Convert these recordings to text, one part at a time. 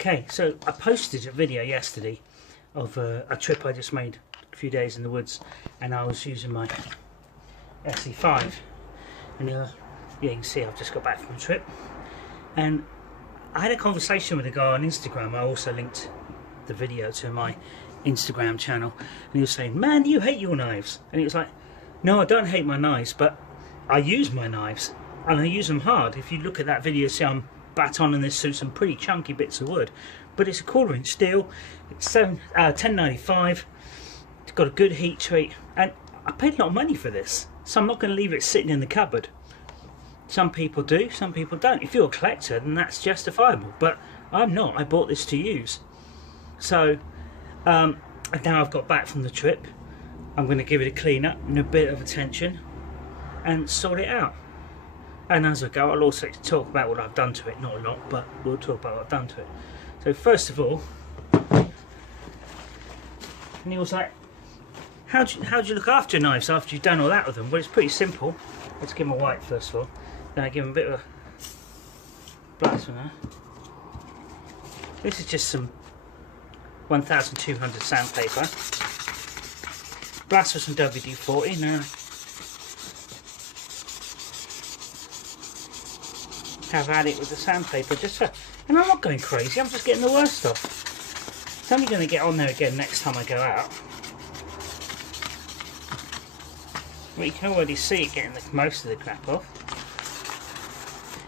Okay, so I posted a video yesterday of a trip I just made a few days in the woods, and I was using my Esee, and yeah, you can see I've just got back from a trip, and I had a conversation with a guy on Instagram. I also linked the video to my Instagram channel, and he was saying, "Man, you hate your knives," and he was like, "No, I don't hate my knives, but I use my knives, and I use them hard. If you look at that video, see I'm batoning this through some pretty chunky bits of wood, but it's a 1/4 inch steel. It's 1095. It's got a good heat treat, and I paid a lot of money for this, so I'm not going to leave it sitting in the cupboard. Some people do, some people don't. If you're a collector, then that's justifiable, but I'm not. I bought this to use. So now I've got back from the trip, I'm going to give it a clean up and a bit of attention and sort it out. And as I go, I'll also talk about what I've done to it. Not a lot, but we'll talk about what I've done to it. So first of all, and he was like, how do you look after your knives after you've done all that with them? Well, it's pretty simple. Let's give them a wipe first of all. Then I give them a bit of a blast on there. This is just some 1200 sandpaper. Blast with some WD-40 now. Have at it with the sandpaper, and I'm not going crazy, I'm just getting the worst off. It's only going to get on there again next time I go out. But you can already see it getting most of the crap off.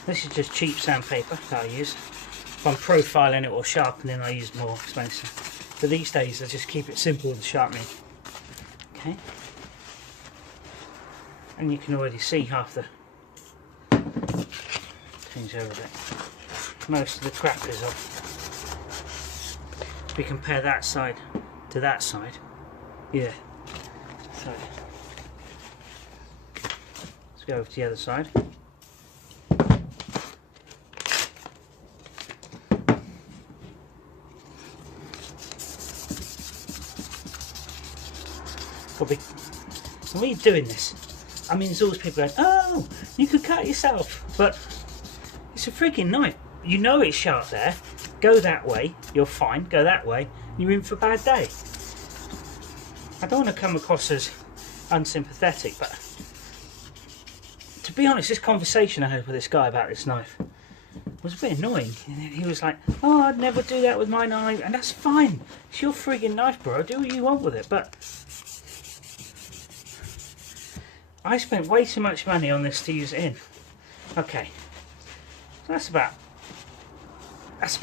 This is just cheap sandpaper that I use. If I'm profiling it or sharpening, I use more expensive. But these days I just keep it simple with the sharpening. Okay. And you can already see half the things over there. Most of the crap is off. If we compare that side to that side, yeah. So let's go over to the other side. Probably. When you're doing this, I mean, there's always people going, "Oh, you could cut yourself," but it's a freaking knife. You know it's sharp there. Go that way, you're fine. Go that way, you're in for a bad day. I don't want to come across as unsympathetic, but to be honest, this conversation I had with this guy about this knife was a bit annoying. He was like, "Oh, I'd never do that with my knife," and that's fine. It's your friggin' knife, bro. Do what you want with it, but I spent way too much money on this to use it in. Okay. So that's about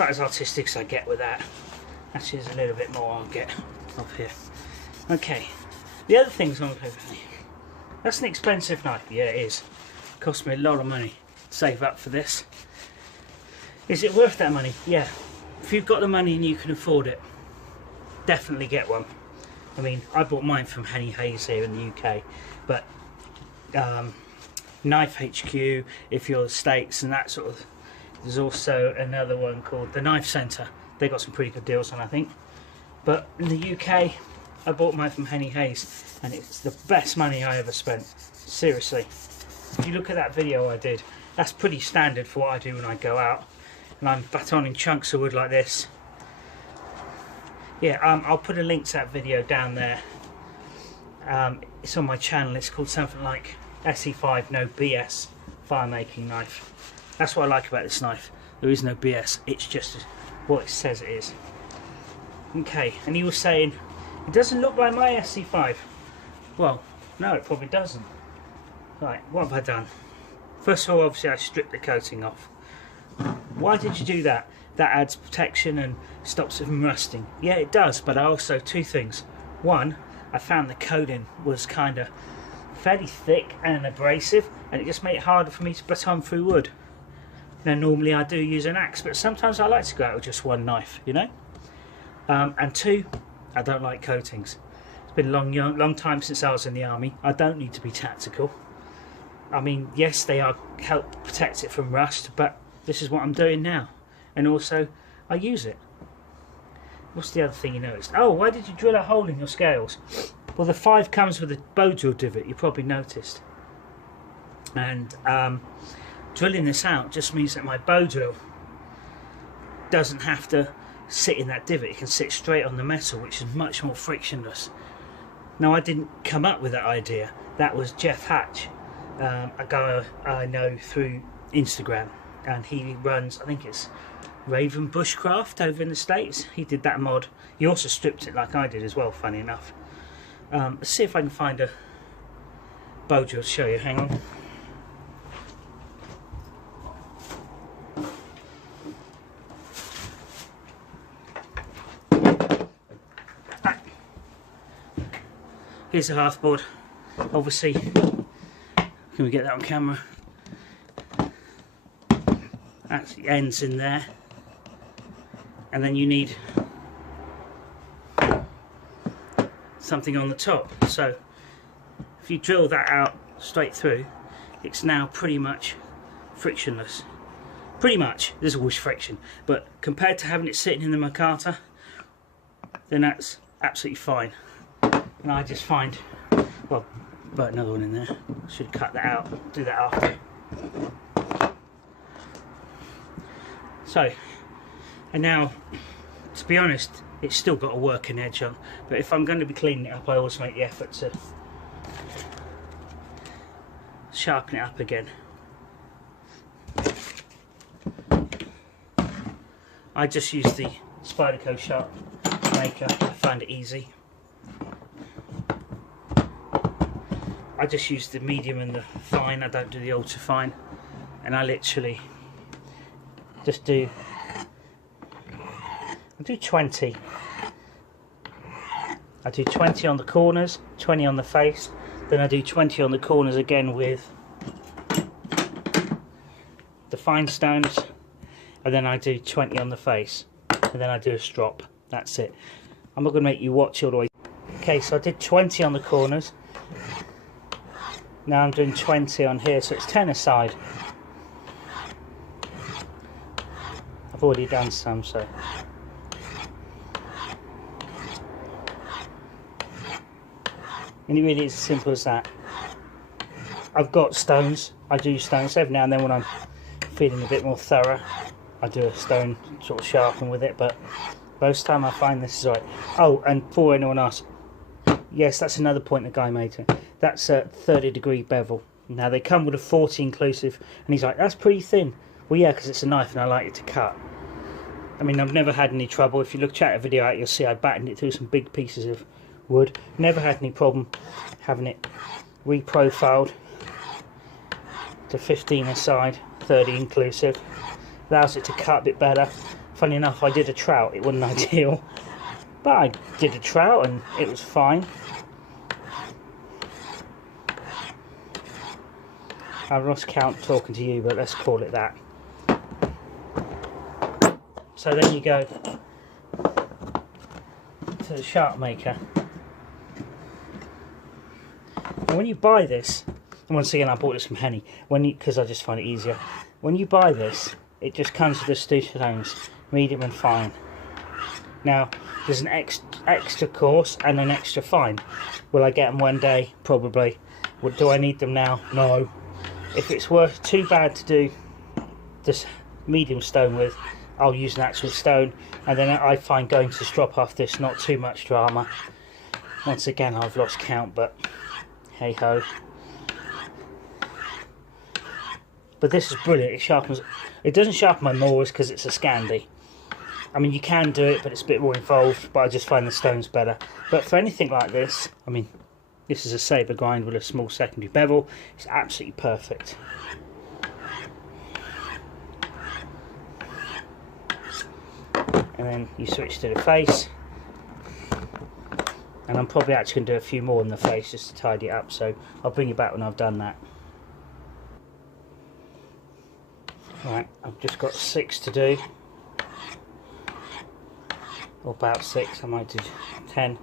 as artistic as I get with that. Actually, there's a little bit more I'll get up here. Okay, the other things on paper. That's an expensive knife. Yeah, it is. It cost me a lot of money to save up for this. Is it worth that money? Yeah. If you've got the money and you can afford it, definitely get one. I mean, I bought mine from Henny Hayes here in the UK, but Knife HQ, if you're the States and that sort of. There's also another one called the Knife Centre. They got some pretty good deals on, I think. But in the UK, I bought mine from Henny Hayes, and it's the best money I ever spent. Seriously. If you look at that video I did, that's pretty standard for what I do when I go out. And I'm batoning chunks of wood like this. Yeah, I'll put a link to that video down there. It's on my channel. It's called something like Esee No BS fire making knife. That's what I like about this knife. There is no BS. It's just what it says it is. Okay, and he was saying it doesn't look like my Esee. Well, no, it probably doesn't. Right, what have I done? First of all, obviously I stripped the coating off. Why did you do that? That adds protection and stops it from rusting. Yeah, it does, but I also, two things. One, I found the coating was kind of fairly thick and abrasive, and it just made it harder for me to baton through wood. Now, normally I do use an axe, but sometimes I like to go out with just one knife, you know. And two, I don't like coatings. It's been a long time since I was in the army. I don't need to be tactical. I mean, yes, they are help protect it from rust, but this is what I'm doing now, and also I use it. What's the other thing you noticed? Oh, why did you drill a hole in your scales? Well, the 5 comes with a bow drill divot, you probably noticed. And drilling this out just means that my bow drill doesn't have to sit in that divot. It can sit straight on the metal, which is much more frictionless. Now, I didn't come up with that idea. That was Jeff Hatch, a guy I know through Instagram, and he runs, I think it's Raven Bushcraft over in the States. He did that mod. He also stripped it like I did as well, funny enough. Let's see if I can find a bow drill to show you. Hang on. Here's the half board. Obviously, can we get that on camera? That's the ends in there, and then you need something on the top. So if you drill that out straight through, it's now pretty much frictionless. Pretty much. There's always friction, but compared to having it sitting in the Makata, then that's absolutely fine. And I just find, well, put another one in there. Should cut that out, do that after. So, and now, to be honest, it's still got a working edge on, but if I'm going to be cleaning it up, I always make the effort to sharpen it up again. I just use the Spyderco Shotmaker. I find it easy. I just use the medium and the fine. I don't do the ultra fine, and I literally just do 20. I do 20 on the corners, 20 on the face, then I do 20 on the corners again with the fine stones, and then I do 20 on the face, and then I do a strop. That's it. I'm not going to make you watch all the way. Okay, so I did 20 on the corners. Now I'm doing 20 on here, so it's 10 a side. I've already done some, so. And it really is as simple as that. I've got stones. I do stones every now and then when I'm feeling a bit more thorough. I do a stone sort of sharpen with it, but most of the time I find this is right. Oh, and before anyone asks, yes, that's another point the guy made. That's a 30-degree bevel. Now they come with a 40 inclusive, and he's like, that's pretty thin. Well, yeah, because it's a knife and I like it to cut. I mean, I've never had any trouble. If you check a video out, you'll see I battened it through some big pieces of wood. Never had any problem having it reprofiled to 15 a side, 30 inclusive. Allows it to cut a bit better. Funny enough, I did a trout. It wasn't ideal, but I did a trout and it was fine. I've lost count talking to you, but let's call it that. So then you go to the Shotmaker. And when you buy this, and once again I bought this from Henny, because I just find it easier. When you buy this, it just comes with the two stones, medium and fine. Now, there's an extra coarse and an extra fine. Will I get them one day? Probably. Well, do I need them now? No. If it's worth too bad to do this medium stone with, I'll use an actual stone, and then I find going to strop off this not too much drama. Once again, I've lost count, but hey ho. But this is brilliant. It sharpens. It doesn't sharpen my mawers because it's a Scandi. I mean, you can do it, but it's a bit more involved. But I just find the stones better. But for anything like this, I mean, this is a saber grind with a small secondary bevel. It's absolutely perfect. And then you switch to the face. And I'm probably actually going to do a few more on the face just to tidy it up. So I'll bring you back when I've done that. Right, I've just got 6 to do. Or about 6, I might do 10.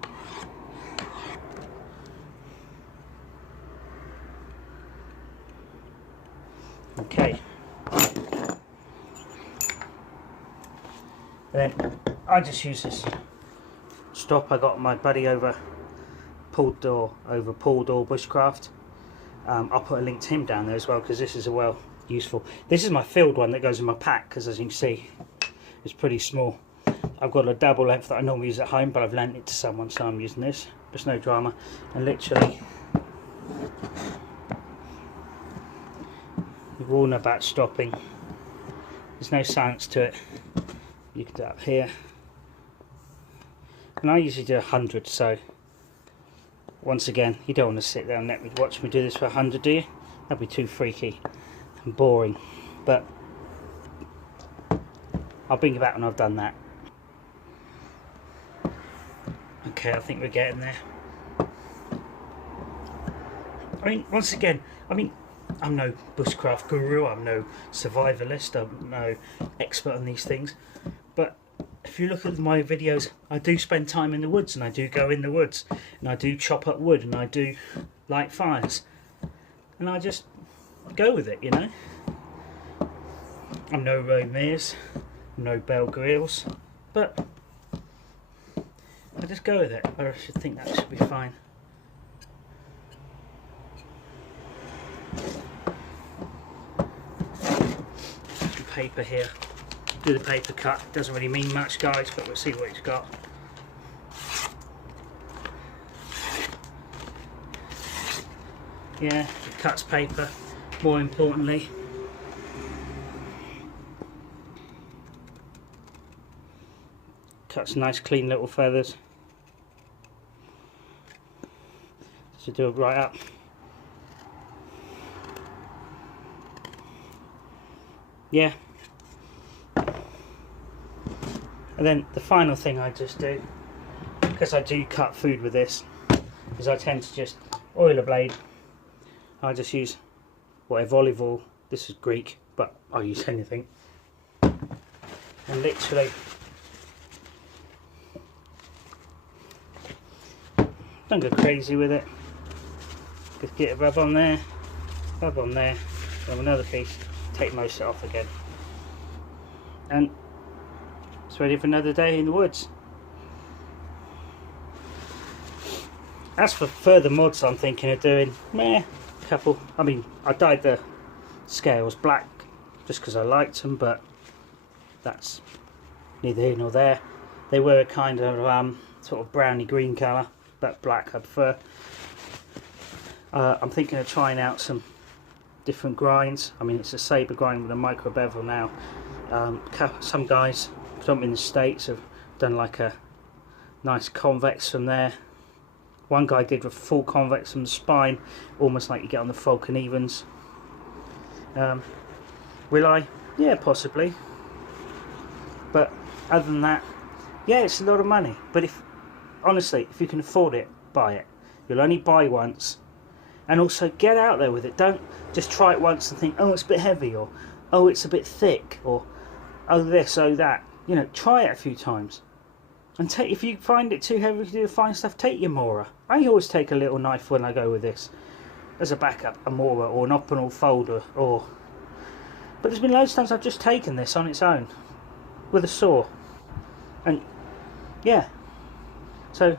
Okay. Then I just use this strop I got my buddy over Paul Door Bushcraft. I'll put a link to him down there as well because this is a useful. This is my field one that goes in my pack because as you can see is pretty small. I've got a double length that I normally use at home, but I've lent it to someone, so I'm using this. There's no drama. And literally, you warn about stopping. There's no science to it. You can do it up here. And I usually do 100, so once again, you don't want to sit there and let me watch me do this for 100, do you? That'd be too freaky and boring. But I'll bring you back when I've done that. Okay, I think we're getting there. I mean, once again, I'm no bushcraft guru, I'm no survivalist, I'm no expert on these things, but if you look at my videos, I do spend time in the woods, and I do go in the woods, and I do chop up wood, and I do light fires, and I just go with it, you know. I'm no Roe Mears, no Bear Grylls, but I just go with it. I should think that should be fine. Some paper here. Do the paper cut. Doesn't really mean much, guys, but we'll see what it's got. Yeah, it cuts paper. More importantly, cuts nice, clean little feathers. So do it right up. Yeah. And then the final thing I just do, because I do cut food with this, is I tend to just oil a blade. I just use whatever, olive oil. This is Greek, but I'll use anything. And literally, don't go crazy with it. Just get a rub on there, and another piece. Take most of it off again, and it's ready for another day in the woods. As for further mods, I'm thinking of doing a couple. I mean, I dyed the scales black just because I liked them, but that's neither here nor there. They were a kind of sort of browny green colour, but black I prefer. I'm thinking of trying out some different grinds. I mean, it's a saber grind with a micro bevel now. Some guys, some in the States, have done like a nice convex from there. One guy did a full convex from the spine, almost like you get on the Falcon Evens. Will I? Yeah, possibly. But other than that, yeah, it's a lot of money. But honestly, if you can afford it, buy it. You'll only buy once. And also get out there with it. Don't just try it once and think, oh, it's a bit heavy, or oh, it's a bit thick, or oh this, oh that. You know, try it a few times. And if you find it too heavy to do the fine stuff, take your Mora. I always take a little knife when I go with this as a backup, a Mora or an optional folder. But there's been loads of times I've just taken this on its own with a saw, and yeah. So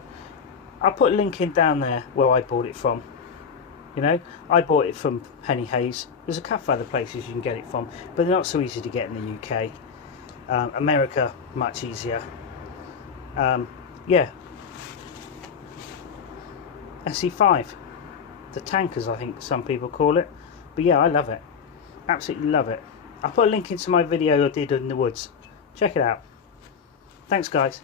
I'll put a link in down there where I bought it from. You know, I bought it from Penny Hayes. There's a couple other places you can get it from, but they're not so easy to get in the UK. America, much easier. Yeah. Esee 5. The tankers, I think some people call it. But yeah, I love it. Absolutely love it. I'll put a link into my video I did in the woods. Check it out. Thanks, guys.